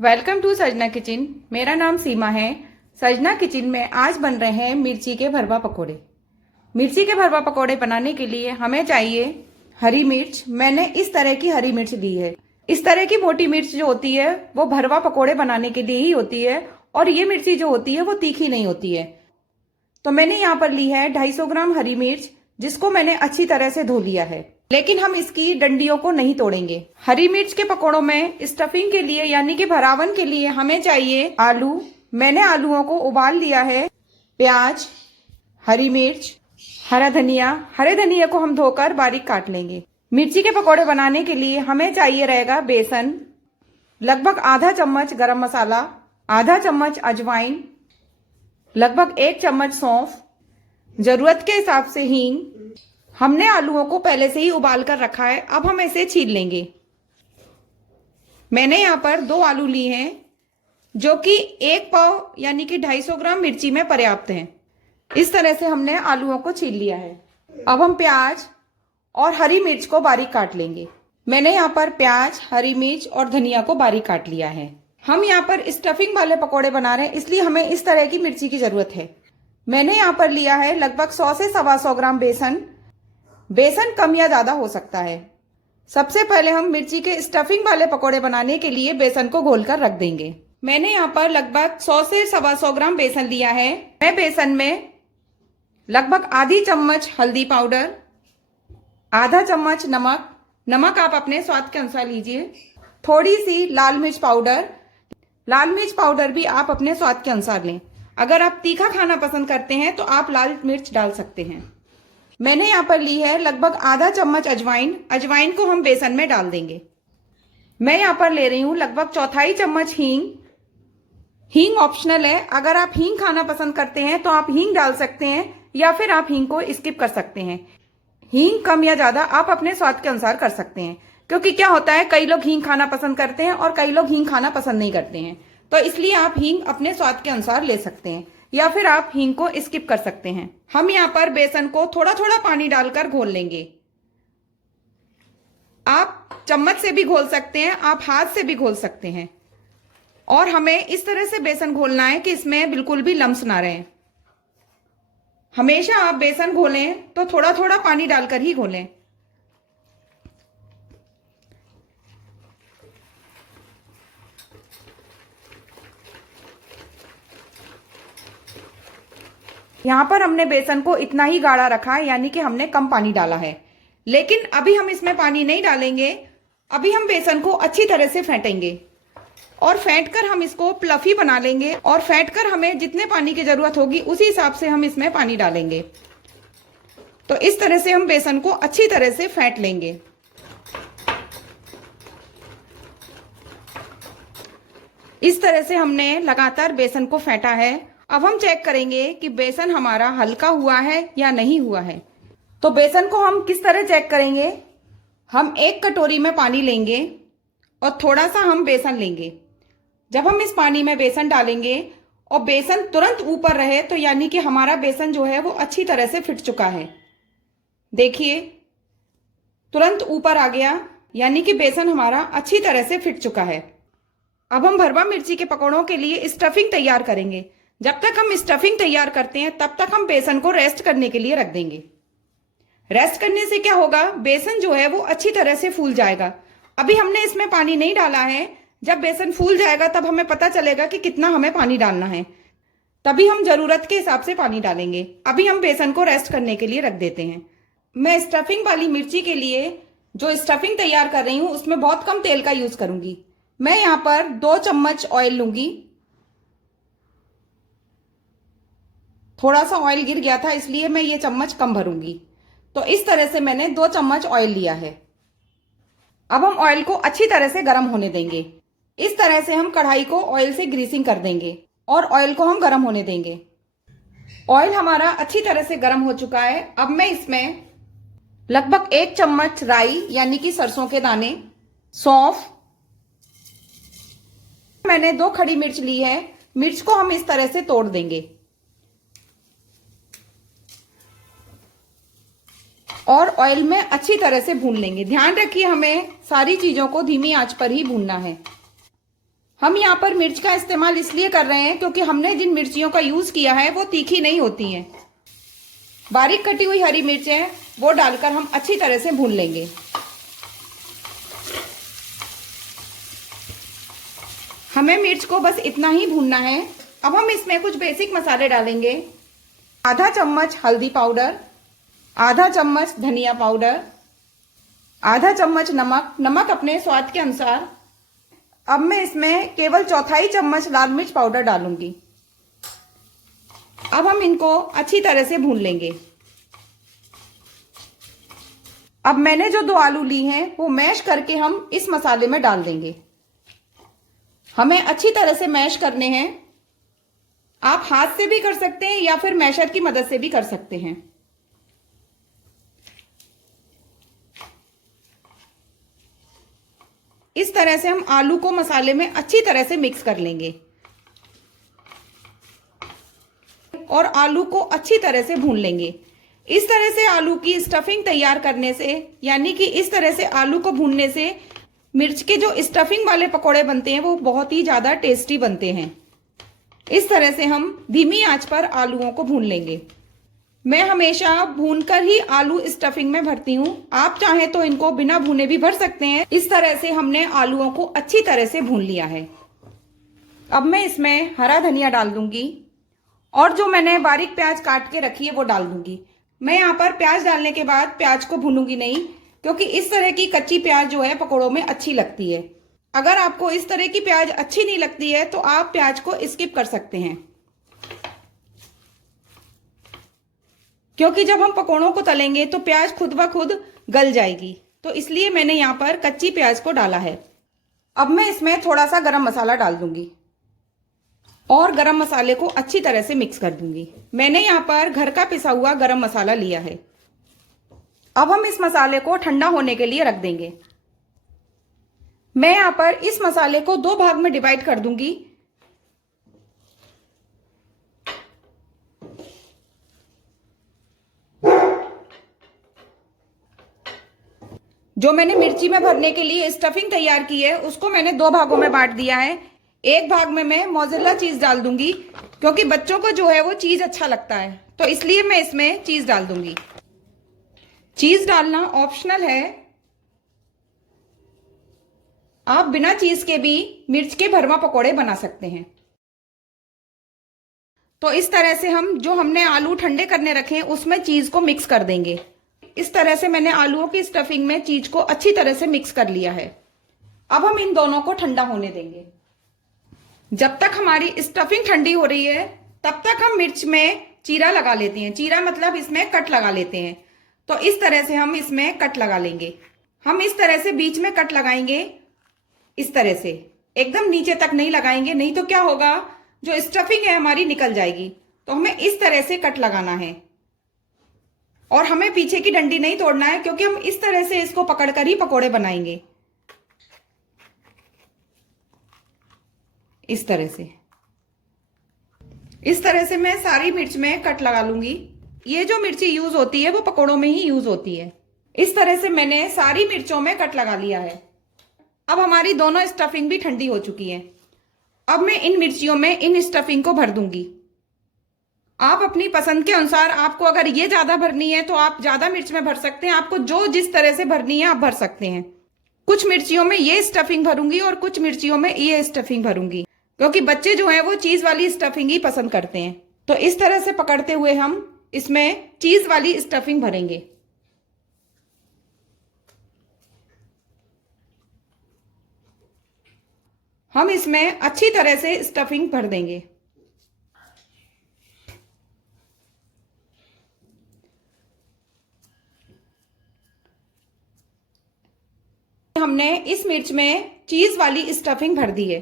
Welcome to सजना kitchen. मेरा नाम सीमा है। सजना किचन में आज बन रहे हैं मिर्ची के भरवा पकोड़े। मिर्ची के भरवा पकोड़े बनाने के लिए हमें चाहिए हरी मिर्च। मैंने इस तरह की हरी मिर्च ली है। इस तरह की मोटी मिर्च जो होती है वो भरवा पकोड़े बनाने के लिए ही होती है, और ये मिर्ची जो होती है वो तीखी नहीं होती है। तो मैंने यहाँ पर ली है 250 ग्राम हरी मिर्च, जिसको मैंने अच्छी तरह से धो लिया है। लेकिन हम इसकी डंडियों को नहीं तोड़ेंगे। हरी मिर्च के पकौड़ों में स्टफिंग के लिए यानी कि भरावन के लिए हमें चाहिए आलू। मैंने आलूओं को उबाल लिया है। प्याज, हरी मिर्च, हरा धनिया। हरे धनिया को हम धोकर बारीक काट लेंगे। मिर्ची के पकौड़े बनाने के लिए हमें चाहिए रहेगा बेसन, लगभग आधा चम्मच गरम मसाला, आधा चम्मच अजवाइन, लगभग 1 चम्मच सौंफ, जरूरत के हिसाब से हींग। हमने आलूओं को पहले से ही उबाल कर रखा है। अब हम इसे छील लेंगे। मैंने यहाँ पर 2 आलू लिए हैं, जो कि 1 पाव यानी कि 250 ग्राम मिर्ची में पर्याप्त हैं। इस तरह से हमने आलूओं को छील लिया है। अब हम प्याज और हरी मिर्च को बारीक काट लेंगे। मैंने यहाँ पर प्याज, हरी मिर्च और धनिया को बारीक काट लिया है। हम यहाँ पर स्टफिंग वाले पकोड़े बना रहे हैं, इसलिए हमें इस तरह की मिर्ची की जरूरत है। मैंने यहाँ पर लिया है लगभग 100 से 125 ग्राम बेसन। बेसन कम या ज्यादा हो सकता है। सबसे पहले हम मिर्ची के स्टफिंग वाले पकोड़े बनाने के लिए बेसन को घोलकर रख देंगे। मैंने यहाँ पर लगभग 100 से 125 ग्राम बेसन लिया है। मैं बेसन में लगभग आधी चम्मच हल्दी पाउडर, आधा चम्मच नमक, नमक आप अपने स्वाद के अनुसार लीजिए, थोड़ी सी लाल मिर्च पाउडर। लाल मिर्च पाउडर भी आप अपने स्वाद के अनुसार लें। अगर आप तीखा खाना पसंद करते हैं तो आप लाल मिर्च डाल सकते हैं। मैंने यहाँ पर ली है लगभग आधा चम्मच अजवाइन। अजवाइन को हम बेसन में डाल देंगे। मैं यहाँ पर ले रही हूँ लगभग 1/4 चम्मच हींग। हींग ऑप्शनल है। अगर आप हींग खाना पसंद करते हैं तो आप हींग डाल सकते हैं, या फिर आप हींग को स्किप कर सकते हैं। हींग कम या ज्यादा आप अपने स्वाद के अनुसार कर सकते हैं, क्योंकि क्या होता है कई लोग हींग खाना पसंद करते हैं और कई लोग हींग खाना पसंद नहीं करते हैं। तो इसलिए आप हींग अपने स्वाद के अनुसार ले सकते हैं, या फिर आप हींग को स्किप कर सकते हैं। हम यहाँ पर बेसन को थोड़ा थोड़ा पानी डालकर घोल लेंगे। आप चम्मच से भी घोल सकते हैं, आप हाथ से भी घोल सकते हैं। और हमें इस तरह से बेसन घोलना है कि इसमें बिल्कुल भी लम्स ना रहे। हमेशा आप बेसन घोलें तो थोड़ा थोड़ा पानी डालकर ही घोलें। यहाँ पर हमने बेसन को इतना ही गाढ़ा रखा है, यानी कि हमने कम पानी डाला है। लेकिन अभी हम इसमें पानी नहीं डालेंगे। अभी हम बेसन को अच्छी तरह से फेंटेंगे, और फेंट कर हम इसको प्लफी बना लेंगे। और फेंट कर हमें जितने पानी की जरूरत होगी उसी हिसाब से हम इसमें पानी डालेंगे। तो इस तरह से हम बेसन को अच्छी तरह से फेंट लेंगे। इस तरह से हमने लगातार बेसन को फेंटा है। अब हम चेक करेंगे कि बेसन हमारा हल्का हुआ है या नहीं हुआ है। तो बेसन को हम किस तरह चेक करेंगे? हम 1 कटोरी में पानी लेंगे और थोड़ा सा हम बेसन लेंगे। जब हम इस पानी में बेसन डालेंगे और बेसन तुरंत ऊपर रहे, तो यानी कि हमारा बेसन जो है वो अच्छी तरह से फिट चुका है। देखिए, तुरंत ऊपर आ गया, यानी कि बेसन हमारा अच्छी तरह से फिट चुका है। अब हम भरवा मिर्ची के पकौड़ों के लिए स्टफिंग तैयार करेंगे। जब तक हम स्टफिंग तैयार करते हैं तब तक हम बेसन को रेस्ट करने के लिए रख देंगे। रेस्ट करने से क्या होगा, बेसन जो है वो अच्छी तरह से फूल जाएगा। अभी हमने इसमें पानी नहीं डाला है। जब बेसन फूल जाएगा तब हमें पता चलेगा कि कितना हमें पानी डालना है, तभी हम जरूरत के हिसाब से पानी डालेंगे। अभी हम बेसन को रेस्ट करने के लिए रख देते हैं। मैं स्टफिंग वाली मिर्ची के लिए जो स्टफिंग तैयार कर रही हूँ उसमें बहुत कम तेल का यूज करूंगी। मैं यहाँ पर 2 चम्मच ऑयल लूंगी। थोड़ा सा ऑयल गिर गया था, इसलिए मैं ये चम्मच कम भरूंगी। तो इस तरह से मैंने 2 चम्मच ऑयल लिया है। अब हम ऑयल को अच्छी तरह से गर्म होने देंगे। इस तरह से हम कढ़ाई को ऑयल से ग्रीसिंग कर देंगे और ऑयल को हम गर्म होने देंगे। ऑयल हमारा अच्छी तरह से गर्म हो चुका है। अब मैं इसमें लगभग 1 चम्मच राई यानी कि सरसों के दाने, सौंफ, मैंने 2 खड़ी मिर्च ली है। मिर्च को हम इस तरह से तोड़ देंगे और ऑयल में अच्छी तरह से भून लेंगे। ध्यान रखिए, हमें सारी चीजों को धीमी आंच पर ही भूनना है। हम यहाँ पर मिर्च का इस्तेमाल इसलिए कर रहे हैं क्योंकि हमने जिन मिर्चियों का यूज किया है वो तीखी नहीं होती हैं। बारीक कटी हुई हरी मिर्च है वो डालकर हम अच्छी तरह से भून लेंगे। हमें मिर्च को बस इतना ही भूनना है। अब हम इसमें कुछ बेसिक मसाले डालेंगे। आधा चम्मच हल्दी पाउडर, आधा चम्मच धनिया पाउडर, आधा चम्मच नमक, नमक अपने स्वाद के अनुसार। अब मैं इसमें केवल चौथाई चम्मच लाल मिर्च पाउडर डालूंगी। अब हम इनको अच्छी तरह से भून लेंगे। अब मैंने जो 2 आलू ली हैं वो मैश करके हम इस मसाले में डाल देंगे। हमें अच्छी तरह से मैश करने हैं। आप हाथ से भी कर सकते हैं या फिर मैशर की मदद से भी कर सकते हैं। इस तरह से हम आलू को मसाले में अच्छी तरह से मिक्स कर लेंगे और आलू को अच्छी तरह से भून लेंगे। इस तरह से आलू की स्टफिंग तैयार करने से, यानी कि इस तरह से आलू को भूनने से मिर्च के जो स्टफिंग वाले पकोड़े बनते हैं वो बहुत ही ज्यादा टेस्टी बनते हैं। इस तरह से हम धीमी आंच पर आलूओं को भून लेंगे। मैं हमेशा भूनकर ही आलू स्टफिंग में भरती हूँ। आप चाहें तो इनको बिना भुने भी भर सकते हैं। इस तरह से हमने आलूओं को अच्छी तरह से भून लिया है। अब मैं इसमें हरा धनिया डाल दूंगी और जो मैंने बारीक प्याज काट के रखी है वो डाल दूंगी। मैं यहाँ पर प्याज डालने के बाद प्याज को भूनूंगी नहीं, क्योंकि इस तरह की कच्ची प्याज जो है पकौड़ों में अच्छी लगती है। अगर आपको इस तरह की प्याज अच्छी नहीं लगती है तो आप प्याज को स्किप कर सकते हैं, क्योंकि जब हम पकौड़ों को तलेंगे तो प्याज खुद ब खुद गल जाएगी। तो इसलिए मैंने यहाँ पर कच्ची प्याज को डाला है। अब मैं इसमें थोड़ा सा गरम मसाला डाल दूंगी और गरम मसाले को अच्छी तरह से मिक्स कर दूंगी। मैंने यहाँ पर घर का पिसा हुआ गरम मसाला लिया है। अब हम इस मसाले को ठंडा होने के लिए रख देंगे। मैं यहाँ पर इस मसाले को 2 भाग में डिवाइड कर दूंगी। जो मैंने मिर्ची में भरने के लिए स्टफिंग तैयार की है उसको मैंने 2 भागों में बांट दिया है। एक भाग में मैं मोज़रेला चीज डाल दूंगी, क्योंकि बच्चों को जो है वो चीज अच्छा लगता है, तो इसलिए मैं इसमें चीज डाल दूंगी। चीज डालना ऑप्शनल है। आप बिना चीज के भी मिर्च के भरमा पकोड़े बना सकते हैं। तो इस तरह से हम जो हमने आलू ठंडे करने रखे हैं उसमें चीज को मिक्स कर देंगे। इस तरह से मैंने आलूओं की स्टफिंग में चीज को अच्छी तरह से मिक्स कर लिया है। अब हम इन दोनों को ठंडा होने देंगे। जब तक हमारी स्टफिंग ठंडी हो रही है तब तक हम मिर्च में चीरा लगा लेते हैं। चीरा मतलब इसमें कट लगा लेते हैं। तो इस तरह से हम इसमें कट लगा लेंगे। हम इस तरह से बीच में कट लगाएंगे, इस तरह से एकदम नीचे तक नहीं लगाएंगे, नहीं तो क्या होगा, जो स्टफिंग है हमारी निकल जाएगी। तो हमें इस तरह से कट लगाना है और हमें पीछे की डंडी नहीं तोड़ना है, क्योंकि हम इस तरह से इसको पकड़कर ही पकोड़े बनाएंगे। इस तरह से मैं सारी मिर्च में कट लगा लूंगी। ये जो मिर्ची यूज होती है वो पकोड़ों में ही यूज होती है। इस तरह से मैंने सारी मिर्चों में कट लगा लिया है। अब हमारी दोनों स्टफिंग भी ठंडी हो चुकी है। अब मैं इन मिर्चियों में इन स्टफिंग को भर दूंगी। आप अपनी पसंद के अनुसार, आपको अगर ये ज्यादा भरनी है तो आप ज्यादा मिर्च में भर सकते हैं। आपको जो जिस तरह से भरनी है आप भर सकते हैं। कुछ मिर्चियों में ये स्टफिंग भरूंगी और कुछ मिर्चियों में ये स्टफिंग भरूंगी, क्योंकि बच्चे जो हैं वो चीज वाली स्टफिंग ही पसंद करते हैं। तो इस तरह से पकड़ते हुए हम इसमें चीज वाली स्टफिंग भरेंगे। हम इसमें अच्छी तरह से स्टफिंग भर देंगे। हमने इस मिर्च में चीज वाली स्टफिंग भर दी है।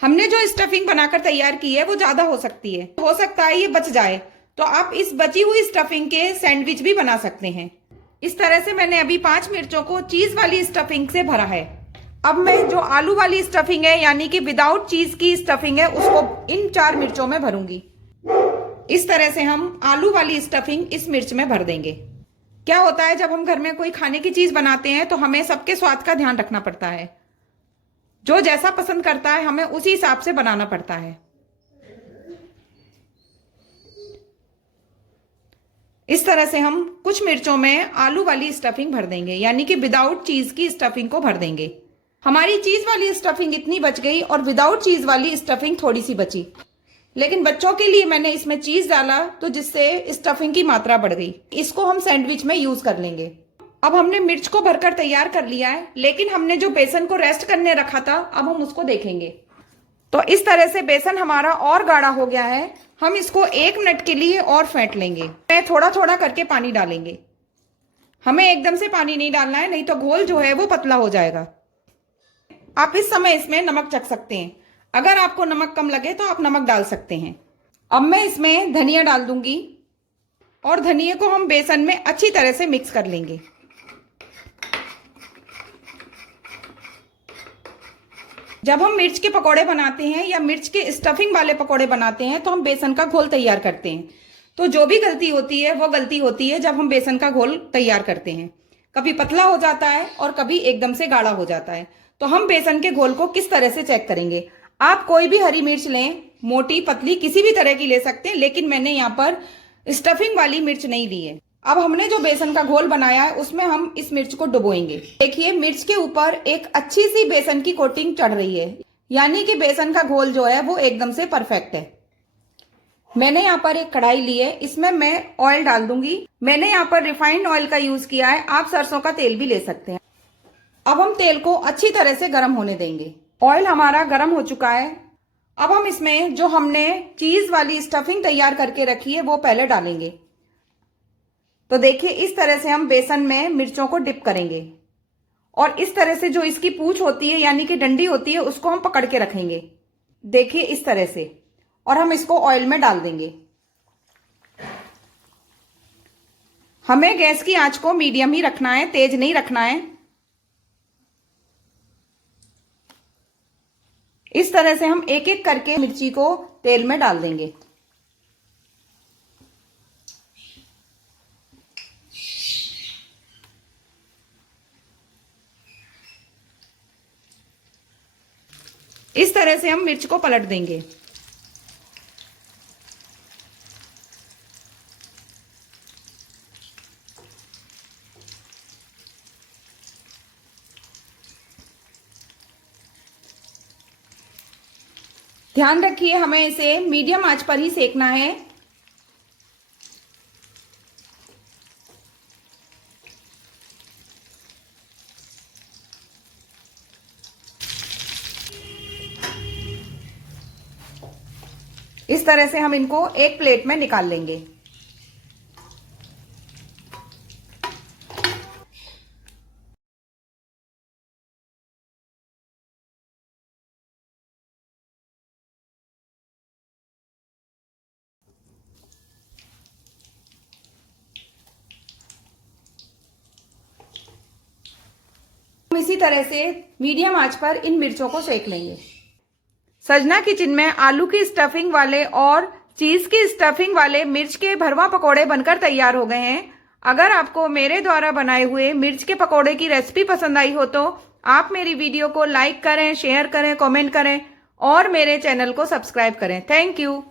हमने जो स्टफिंग बनाकर तैयार की है वो ज्यादा हो सकती है, हो सकता है ये बच जाए, तो आप इस बची हुई स्टफिंग के सैंडविच भी बना सकते हैं। इस तरह से मैंने अभी 5 मिर्चों को चीज वाली स्टफिंग से भरा है। अब मैं जो आलू वाली स्टफिंग है, यानी कि विदाउट चीज की स्टफिंग है, उसको इन 4 मिर्चों में भरूंगी। इस तरह से हम आलू वाली स्टफिंग इस मिर्च में भर देंगे। क्या होता है, जब हम घर में कोई खाने की चीज बनाते हैं तो हमें सबके स्वाद का ध्यान रखना पड़ता है। जो जैसा पसंद करता है हमें उसी हिसाब से बनाना पड़ता है। इस तरह से हम कुछ मिर्चों में आलू वाली स्टफिंग भर देंगे, यानी कि विदाउट चीज की स्टफिंग को भर देंगे। हमारी चीज वाली स्टफिंग इतनी बच गई और विदाउट चीज वाली स्टफिंग थोड़ी सी बची, लेकिन बच्चों के लिए मैंने इसमें चीज डाला तो जिससे स्टफिंग की मात्रा बढ़ गई। इसको हम सैंडविच में यूज कर लेंगे। अब हमने मिर्च को भरकर तैयार कर लिया है, लेकिन हमने जो बेसन को रेस्ट करने रखा था अब हम उसको देखेंगे। तो इस तरह से बेसन हमारा और गाढ़ा हो गया है। हम इसको 1 मिनट के लिए और फेंट लेंगे। थोड़ा थोड़ा करके पानी डालेंगे, हमें एकदम से पानी नहीं डालना है, नहीं तो घोल जो है वो पतला हो जाएगा। आप इस समय इसमें नमक चख सकते हैं, अगर आपको नमक कम लगे तो आप नमक डाल सकते हैं। अब मैं इसमें धनिया डाल दूंगी और धनिया को हम बेसन में अच्छी तरह से मिक्स कर लेंगे। जब हम मिर्च के पकोड़े बनाते हैं या मिर्च के स्टफिंग वाले पकोड़े बनाते हैं तो हम बेसन का घोल तैयार करते हैं। तो जो भी गलती होती है वो गलती होती है जब हम बेसन का घोल तैयार करते हैं। कभी पतला हो जाता है और कभी एकदम से गाढ़ा हो जाता है। तो हम बेसन के घोल को किस तरह से चेक करेंगे? आप कोई भी हरी मिर्च लें, मोटी पतली किसी भी तरह की ले सकते हैं, लेकिन मैंने यहाँ पर स्टफिंग वाली मिर्च नहीं ली है। अब हमने जो बेसन का घोल बनाया है उसमें हम इस मिर्च को डुबोएंगे। देखिए मिर्च के ऊपर एक अच्छी सी बेसन की कोटिंग चढ़ रही है, यानी कि बेसन का घोल जो है वो एकदम से परफेक्ट है। मैंने यहाँ पर एक कढ़ाई ली है, इसमें मैं ऑयल डाल दूंगी। मैंने यहाँ पर रिफाइंड ऑयल का यूज किया है, आप सरसों का तेल भी ले सकते हैं। अब हम तेल को अच्छी तरह से गर्म होने देंगे। ऑयल हमारा गर्म हो चुका है। अब हम इसमें जो हमने चीज वाली स्टफिंग तैयार करके रखी है वो पहले डालेंगे। तो देखिए इस तरह से हम बेसन में मिर्चों को डिप करेंगे और इस तरह से जो इसकी पूंछ होती है यानी कि डंडी होती है उसको हम पकड़ के रखेंगे। देखिए इस तरह से, और हम इसको ऑयल में डाल देंगे। हमें गैस की आंच को मीडियम ही रखना है, तेज नहीं रखना है। इस तरह से हम एक एक करके मिर्ची को तेल में डाल देंगे। इस तरह से हम मिर्च को पलट देंगे। ध्यान रखिए हमें इसे मीडियम आंच पर ही सेकना है। इस तरह से हम इनको एक प्लेट में निकाल लेंगे। हम इसी तरह से मीडियम आंच पर इन मिर्चों को सेक लेंगे। सजना किचन में आलू की स्टफिंग वाले और चीज की स्टफिंग वाले मिर्च के भरवा पकोड़े बनकर तैयार हो गए हैं। अगर आपको मेरे द्वारा बनाए हुए मिर्च के पकोड़े की रेसिपी पसंद आई हो तो आप मेरी वीडियो को लाइक करें, शेयर करें, कमेंट करें और मेरे चैनल को सब्सक्राइब करें। Thank you.